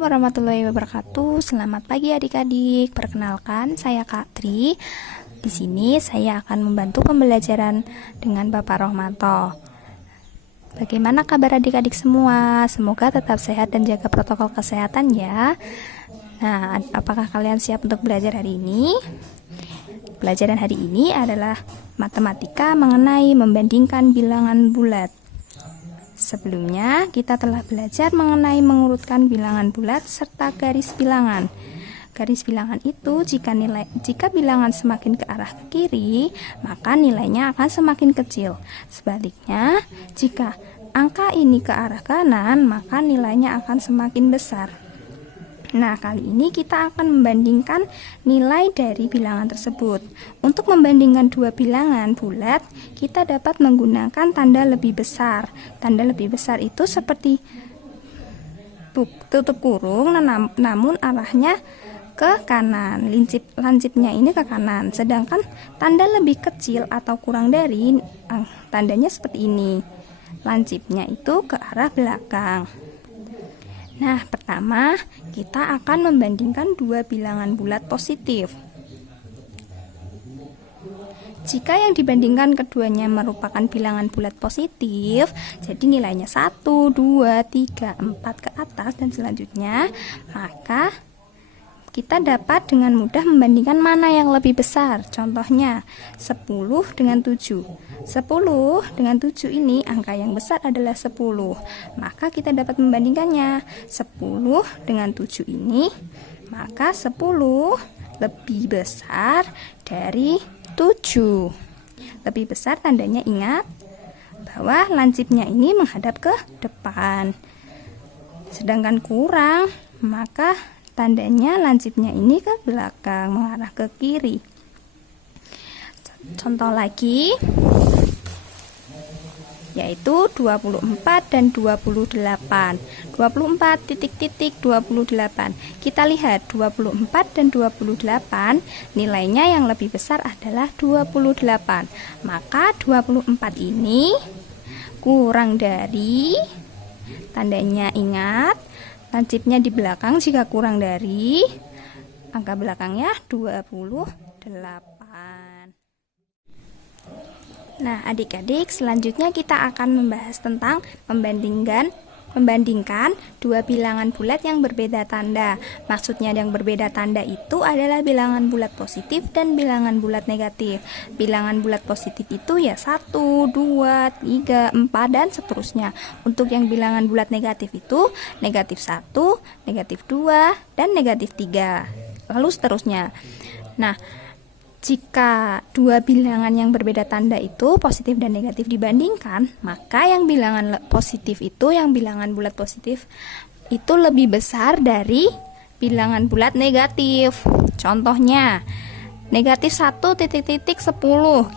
Warahmatullahi wabarakatuh. Selamat pagi adik-adik. Perkenalkan, saya Kak Tri. Di sini saya akan membantu pembelajaran dengan Bapak Rohmanto. Bagaimana kabar adik-adik semua? Semoga tetap sehat dan jaga protokol kesehatan ya. Nah, apakah kalian siap untuk belajar hari ini? Pelajaran hari ini adalah matematika mengenai membandingkan bilangan bulat. Sebelumnya, kita telah belajar mengenai mengurutkan bilangan bulat serta garis bilangan. Garis bilangan itu jika bilangan semakin ke arah kiri, maka nilainya akan semakin kecil. Sebaliknya, jika angka ini ke arah kanan, maka nilainya akan semakin besar. Nah, kali ini kita akan membandingkan nilai dari bilangan tersebut. Untuk membandingkan dua bilangan bulat, kita dapat menggunakan tanda lebih besar. Tanda lebih besar itu seperti tutup kurung, namun arahnya ke kanan, lancipnya ini ke kanan. Sedangkan tanda lebih kecil atau kurang dari, tandanya seperti ini. Lancipnya itu ke arah belakang. Nah, pertama kita akan membandingkan dua bilangan bulat positif. Jika yang dibandingkan keduanya merupakan bilangan bulat positif, jadi nilainya 1, 2, 3, 4 ke atas dan selanjutnya, maka kita dapat dengan mudah membandingkan mana yang lebih besar. Contohnya 10 dengan 7. 10 dengan 7 ini angka yang besar adalah 10. Maka kita dapat membandingkannya. 10 dengan 7 ini, maka 10 lebih besar dari 7. Lebih besar tandanya ingat bahwa lancipnya ini menghadap ke depan. Sedangkan kurang, maka tandanya lancipnya ini ke belakang, mengarah ke kiri. Contoh lagi, yaitu 24 dan 28. 24 titik-titik 28. Kita lihat 24 dan 28, nilainya yang lebih besar adalah 28. Maka 24 ini kurang dari, tandanya ingat, lancipnya di belakang jika kurang dari angka belakangnya 28. Nah, adik-adik, selanjutnya kita akan membahas tentang membandingkan dua bilangan bulat yang berbeda tanda. Maksudnya yang berbeda tanda itu adalah bilangan bulat positif dan bilangan bulat negatif. Bilangan bulat positif itu ya 1, 2, 3, 4 dan seterusnya. Untuk yang bilangan bulat negatif itu negatif 1, negatif 2 dan negatif 3. Lalu seterusnya. Nah, jika dua bilangan yang berbeda tanda itu positif dan negatif dibandingkan, maka yang bilangan positif itu, yang bilangan bulat positif itu lebih besar dari bilangan bulat negatif. Contohnya, negatif 1 titik-titik 10.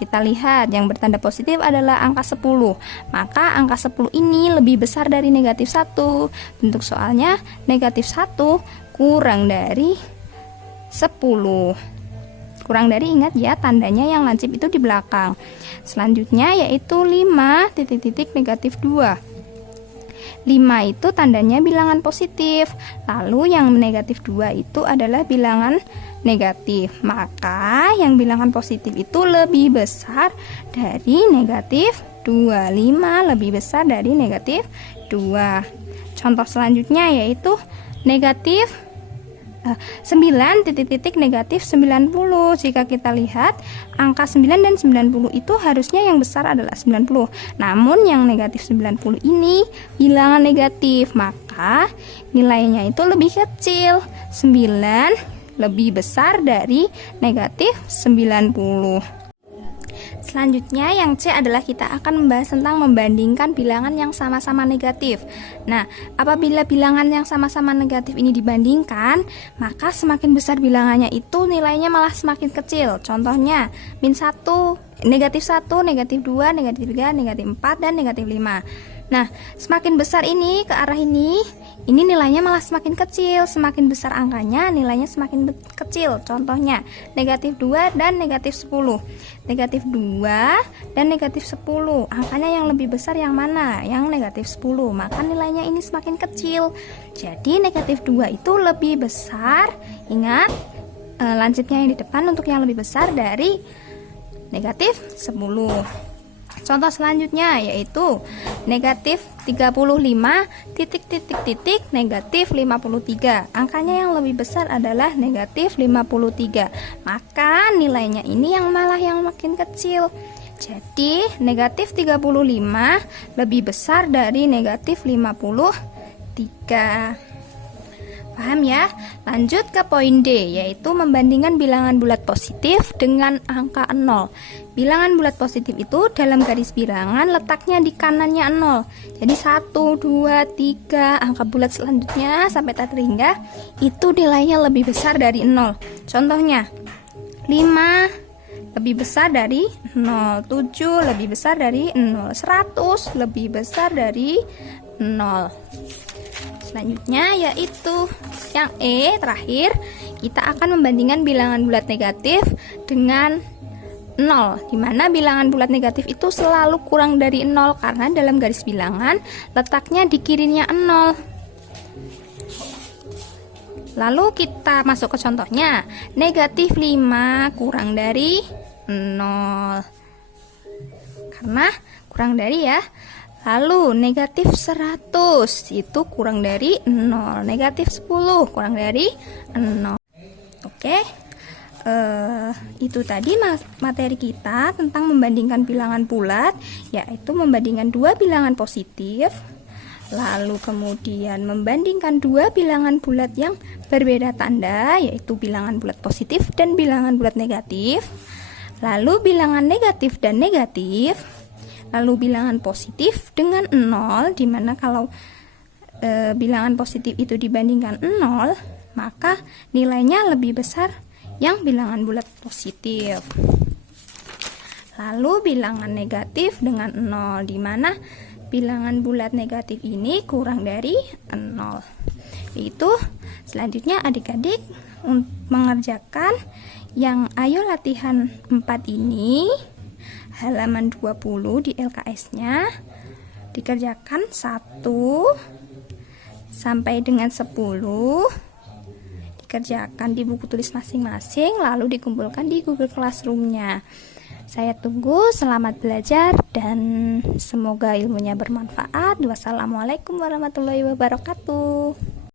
Kita lihat yang bertanda positif adalah angka 10. Maka angka 10 ini lebih besar dari negatif 1. Bentuk soalnya negatif 1 kurang dari 10. Kurang dari, ingat ya, tandanya yang lancip itu di belakang. Selanjutnya yaitu 5 titik-titik negatif 2. 5 itu tandanya bilangan positif. Lalu yang negatif 2 itu adalah bilangan negatif. Maka yang bilangan positif itu lebih besar dari negatif 2. 5 lebih besar dari negatif 2. Contoh selanjutnya yaitu negatif 9 titik-titik negatif 90. Jika kita lihat angka 9 dan 90 itu harusnya yang besar adalah 90. Namun yang negatif 90 ini bilangan negatif, maka nilainya itu lebih kecil. 9 lebih besar dari negatif 90. Selanjutnya yang C adalah kita akan membahas tentang membandingkan bilangan yang sama-sama negatif. Nah, apabila bilangan yang sama-sama negatif ini dibandingkan, maka semakin besar bilangannya itu nilainya malah semakin kecil. Contohnya, -1, negatif 1, negatif 2, negatif 3, negatif 4, dan negatif 5. Nah, semakin besar ini ke arah ini nilainya malah semakin kecil. Semakin besar angkanya, nilainya semakin kecil. Contohnya, negatif 2 dan negatif 10. Negatif 2 dan negatif 10. Angkanya yang lebih besar yang mana? Yang negatif 10. Maka nilainya ini semakin kecil. Jadi, negatif 2 itu lebih besar. Ingat, lancipnya yang di depan untuk yang lebih besar dari negatif 10. Contoh selanjutnya yaitu negatif 35 negatif 53. Angkanya yang lebih besar adalah negatif 53. Maka nilainya ini yang malah yang makin kecil. Jadi negatif 35 lebih besar dari negatif 53. Paham ya? Lanjut ke poin D, yaitu membandingkan bilangan bulat positif dengan angka 0. Bilangan bulat positif itu dalam garis bilangan letaknya di kanannya 0. Jadi 1, 2, 3, angka bulat selanjutnya sampai tak terhingga itu nilainya lebih besar dari 0. Contohnya, 5 lebih besar dari 0, 7 lebih besar dari 0, 100 lebih besar dari 0. Selanjutnya yaitu yang E terakhir, kita akan membandingkan bilangan bulat negatif dengan 0, dimana bilangan bulat negatif itu selalu kurang dari 0 karena dalam garis bilangan letaknya di kirinya 0. Lalu kita masuk ke contohnya, negatif 5 kurang dari 0 karena kurang dari ya. Lalu negatif 100 itu kurang dari 0. Negatif 10 kurang dari 0. Oke, itu tadi materi kita tentang membandingkan bilangan bulat, yaitu membandingkan dua bilangan positif. Lalu kemudian membandingkan dua bilangan bulat yang berbeda tanda, yaitu bilangan bulat positif dan bilangan bulat negatif. Lalu bilangan negatif dan negatif. Lalu bilangan positif dengan 0, dimana kalau bilangan positif itu dibandingkan 0, maka nilainya lebih besar yang bilangan bulat positif. Lalu bilangan negatif dengan 0, dimana bilangan bulat negatif ini kurang dari 0. Itu selanjutnya adik-adik mengerjakan yang ayo latihan 4 ini, halaman 20 di LKS-nya, dikerjakan 1 sampai dengan 10, dikerjakan di buku tulis masing-masing, lalu dikumpulkan di Google Classroom-nya. Saya tunggu, selamat belajar dan semoga ilmunya bermanfaat. Wassalamualaikum warahmatullahi wabarakatuh.